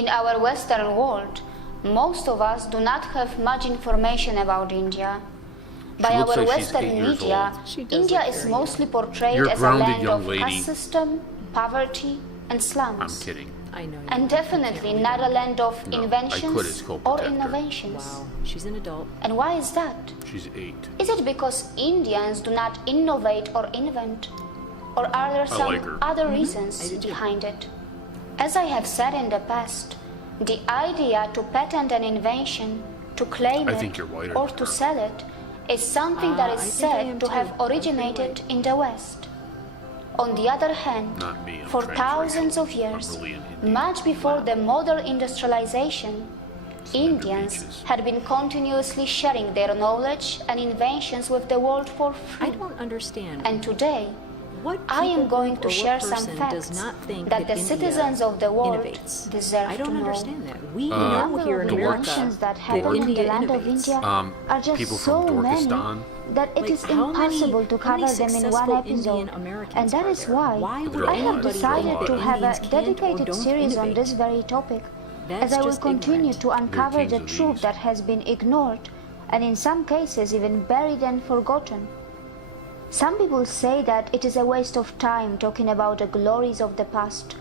In our Western world, most of us do not have much information about India. By looks our like she's 8 Western years media, old. India is mostly portrayed You're a as a grounded land young of lady. caste system, poverty, and I'm slums. kidding. I know you. And definitely not a land of No, I quit as inventions or co-protector. innovations. Wow, she's an adult. And why is that? She's 8. Is it because Indians do not innovate or invent? Or are there some like her. other I reasons do too. behind it? As I have said in the past, the idea to patent an invention, to claim I it, think you're whiter or than to her. sell it is something that is I think I am said to too. have I'm pretty originated white. in the West. On the other hand, Not me, I'm for transracial. thousands of I'm years, really an Indian. much before the modern industrialization, Indians beaches. had been continuously sharing their knowledge and inventions with the world for free. I don't understand. And today, What I am people going group to or share what some person facts does not think that the India citizens of the world innovates? deserve I don't to know. understand that. We The know number here of in America inventions that that happen in the India land of innovates. India are just people so from many Dorkistan. that it Like, is how many- impossible to how many cover them in one successful episode. Indian Americans And that are is there? why Why would There are I have anybody decided think to that have a Indians can't or dedicated don't series on innovate? this very topic, That's as I will just continue ignorant. to uncover kings the of truth these. that has been ignored and in some cases even buried and forgotten. Some people say that it is a waste of time talking about the glories of the past,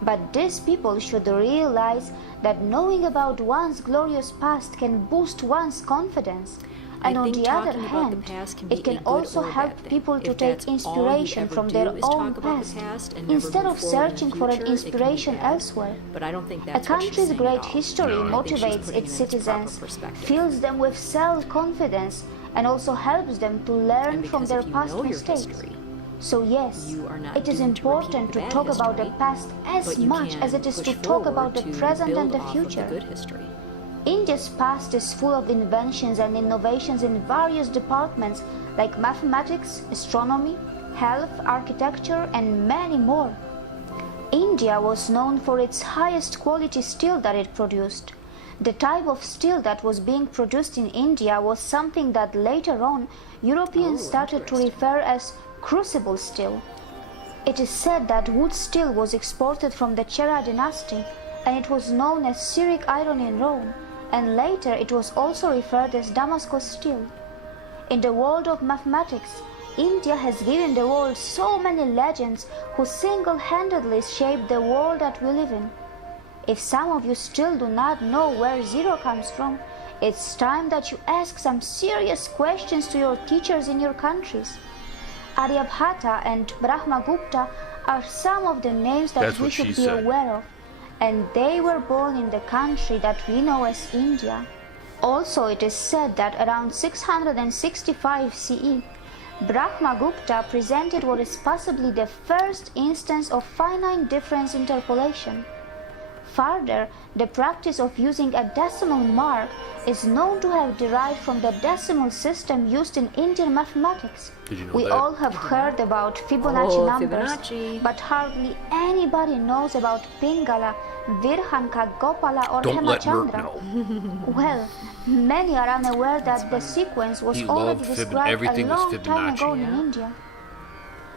but these people should realize that knowing about one's glorious past can boost one's confidence. And I on think the other talking about the hand, past can be it can a good also or a help bad thing. people to If take that's all you inspiration ever from do their is talk own about the past, past and never instead move of forward in the searching for an future, it can be inspiration bad. elsewhere. But I don't think A that's what she's country's saying great at all. history No, I think she's motivates putting its it into proper citizens, perspective. fills them with self-confidence, and also helps them to learn And from because their if you past know your mistakes. history, So yes, you are not it is doomed to important repeat to the bad talk about the history, past as but you much can as it is push to talk about the forward to present and build the off of future. good history. India's past is full of inventions and innovations in various departments like mathematics, astronomy, health, architecture, and many more. India was known for its highest quality steel that it produced. The type of steel that was being produced in India was something that later on Europeans started to refer as crucible steel. It is said that wood steel was exported from the Chera dynasty, and it was known as Syriac iron in Rome, and later it was also referred as Damascus steel. In the world of mathematics, India has given the world so many legends who single-handedly shaped the world that we live in. If some of you still do not know where zero comes from, it's time that you ask some serious questions to your teachers in your countries. Aryabhata and Brahmagupta are some of the names that That's we what should she be said. aware of, and they were born in the country that we know as India. Also, it is said that around 665 CE, Brahmagupta presented what is possibly the first instance of finite difference interpolation. Further, the practice of using a decimal mark is known to have derived from the decimal system used in Indian mathematics. Did you know We that? all have heard about Fibonacci Oh, numbers, Fibonacci. but hardly anybody knows about Pingala, Virhanka, Gopala, or Don't let Merck Hemachandra. know. Well, many are unaware that the sequence was He already loved described a everything was long time ago Fibonacci. in India.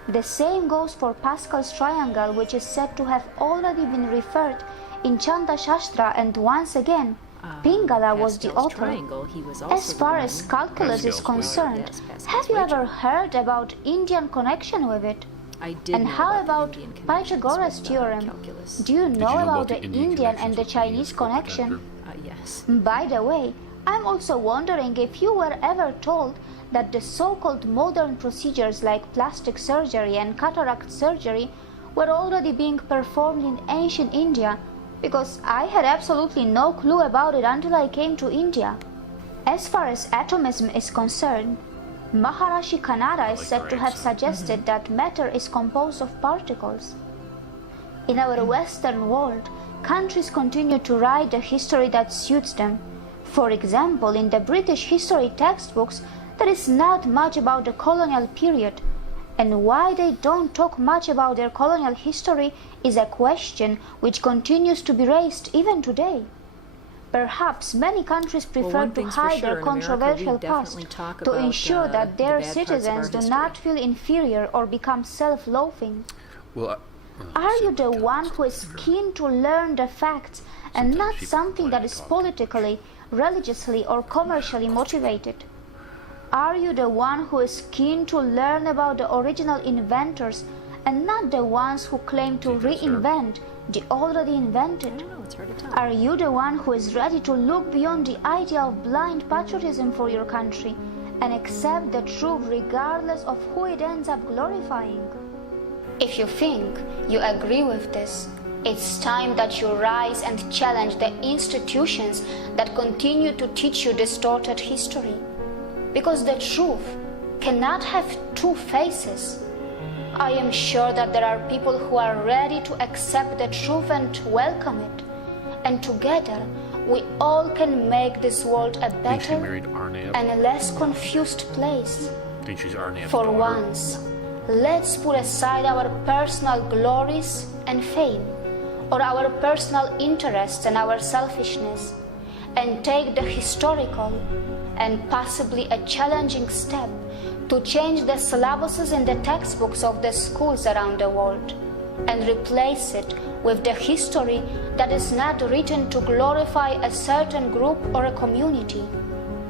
The same goes for Pascal's triangle, which is said to have already been referred in Chanda Shastra, and once again, Pingala was the Pascal's author. triangle, he was also As the far one- as calculus is Pascal's wager. concerned, Yes, Pascal's have you wager. ever heard about Indian connection with it? I did And know how the about Indian connections Pythagoras with, theorem? calculus. Do you know about the Indian and connections the with Chinese the connection? Yes. By the way, I'm also wondering if you were ever told that the so-called modern procedures like plastic surgery and cataract surgery were already being performed in ancient India, because I had absolutely no clue about it until I came to India. As far as atomism is concerned, Maharishi Kannada is said to have suggested that matter is composed of particles. In our Western world, countries continue to write the history that suits them. For example, in the British history textbooks, there is not much about the colonial period, and why they don't talk much about their colonial history is a question which continues to be raised even today. Perhaps many countries prefer one to thing's for hide sure, their in America, controversial we past definitely talk to about, ensure that the their bad parts of our citizens do history. not feel inferior or become self-loathing. Well, Are you the one who is keen to learn the facts and Sometimes not people something wanna that is talk. politically, religiously, or commercially motivated? Are you the one who is keen to learn about the original inventors and not the ones who claim to Think that's her? reinvent the already I invented? don't know, it's hard to tell. Are you the one who is ready to look beyond the idea of blind patriotism for your country and accept the truth regardless of who it ends up glorifying? If you think you agree with this, it's time that you rise and challenge the institutions that continue to teach you distorted history. Because the truth cannot have two faces. I am sure that there are people who are ready to accept the truth and welcome it. And together, we all can make this world a I think she better married Arnab. and a less confused place. I think she's Arnab's For daughter. once, let's put aside our personal glories and fame, or our personal interests and our selfishness, and take the historical and possibly a challenging step to change the syllabuses in the textbooks of the schools around the world and replace it with the history that is not written to glorify a certain group or a community,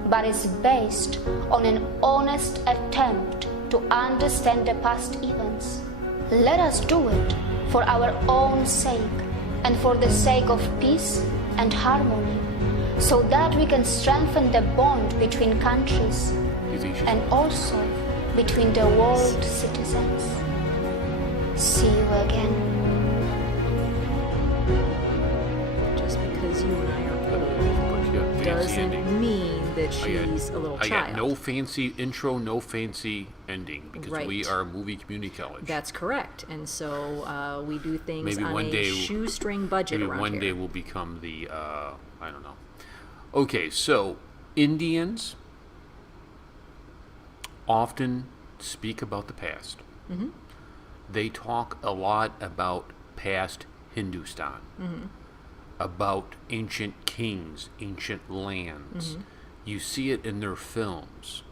but is based on an honest attempt to understand the past events. Let us do it for our own sake and for the sake of peace and harmony, so that we can strengthen the bond between countries You think she's and also between the world citizens. See you again. Just because you and I are But she got fancy doesn't ending. mean that I got- she's a little I child. got no fancy intro, no fancy ending, because Right. we are a movie community college. That's correct. And so we do things Maybe on one a day- shoestring budget Maybe around one here. day we'll become the, I don't know. Okay, so Indians often speak about the past. Mm-hmm. They talk a lot about past Hindustan, about ancient kings, ancient lands. You see it in their films.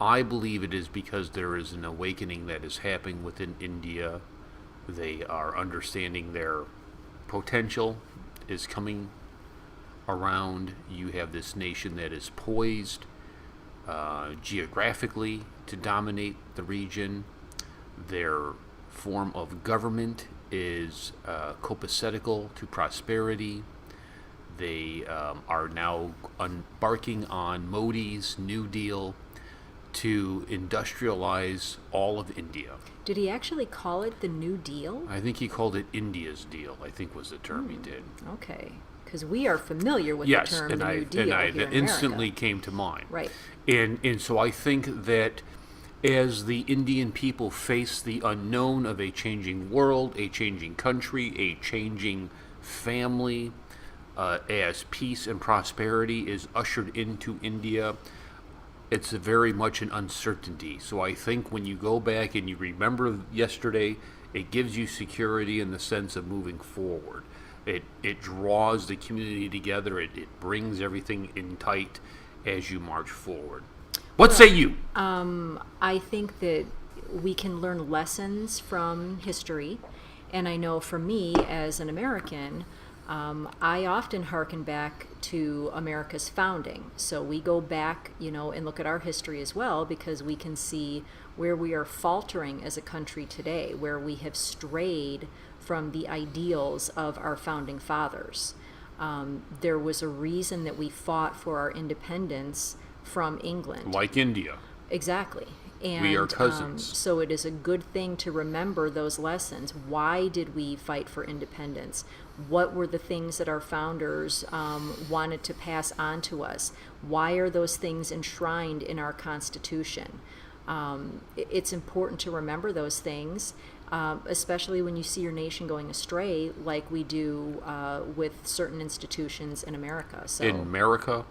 I believe it is because there is an awakening that is happening within India. They are understanding their potential is coming around. You have this nation that is poised geographically to dominate the region. Their form of government is copacetic to prosperity. They are now embarking on Modi's New Deal to industrialize all of India. Did he actually call it the New Deal? I think he called it India's deal, I think was the term he did. Okay. Because we are familiar with Yes, the term and the I New Deal here that in instantly America. came to mind. Right. And so I think that as the Indian people face the unknown of a changing world, a changing country, a changing family, as peace and prosperity is ushered into India, it's very much an uncertainty. So I think when you go back and you remember yesterday, it gives you security in the sense of moving forward. It draws the community together. It brings everything in tight as you march forward. What say you? I think that we can learn lessons from history. And I know for me, as an American, I often hearken back to America's founding. So we go back, and look at our history as well, because we can see where we are faltering as a country today, where we have strayed from the ideals of our founding fathers. There was a reason that we fought for our independence from England. Like India. Exactly. And, We are cousins. So it is a good thing to remember those lessons. Why did we fight for independence? What were the things that our founders wanted to pass on to us? Why are those things enshrined in our Constitution? It's important to remember those things, especially when you see your nation going astray, like we do with certain institutions in America. In America,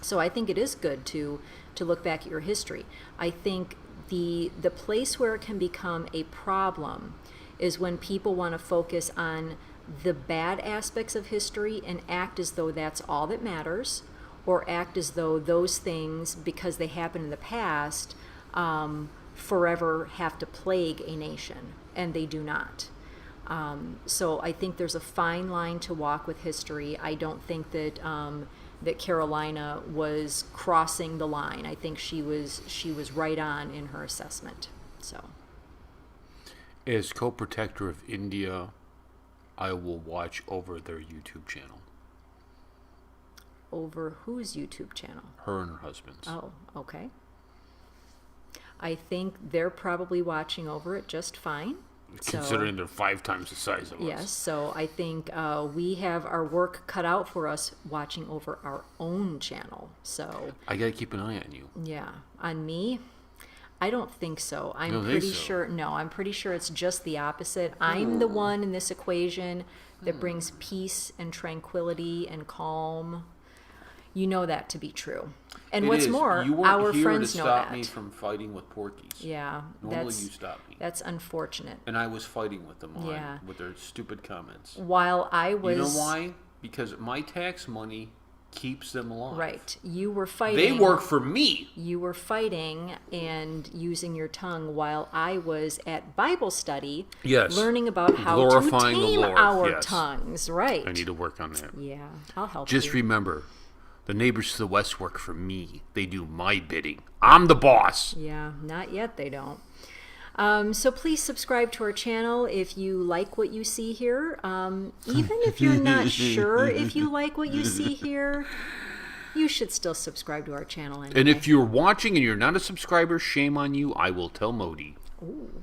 So I think it is good to look back at your history. I think the place where it can become a problem is when people want to focus on the bad aspects of history and act as though that's all that matters, or act as though those things, because they happened in the past, forever have to plague a nation, and they do not. So I think there's a fine line to walk with history. I don't think that that Karolina was crossing the line. I think she was right on in her assessment. So, As co-protector of India, I will watch over their YouTube channel. over whose YouTube channel? Her and her husband's. Oh, okay. I think they're probably watching over it just fine. Considering they're 5 times the size of us. Yes, so I think we have our work cut out for us watching over our own channel. So I gotta keep an eye on you. yeah, on me, I don't think so. I'm don't pretty think so? sure. No, I'm pretty sure it's just the opposite. I'm the one in this equation that brings peace and tranquility and calm. You know that to be true. And It what's is. more, You weren't our here friends to know stop that. me from fighting with porkies. Yeah, Normally you stop me. that's unfortunate. And I was fighting with them Yeah. with their stupid comments. While I was You know why? Because my tax money keeps them alive. right, you were fighting. They work for me. You were fighting and using your tongue while I was at Bible study, Yes. learning about how Glorifying to the tame Lord, our yes. tongues. Right. I need to work on that. Yeah, I'll help Just you. remember, the neighbors to the west work for me. They do my bidding. I'm the boss. Yeah, not yet they don't. So please subscribe to our channel if you like what you see here. Even if you're not sure if you like what you see here, you should still subscribe to our channel anyway. And if you're watching and you're not a subscriber, shame on you. I will tell Modi. Ooh.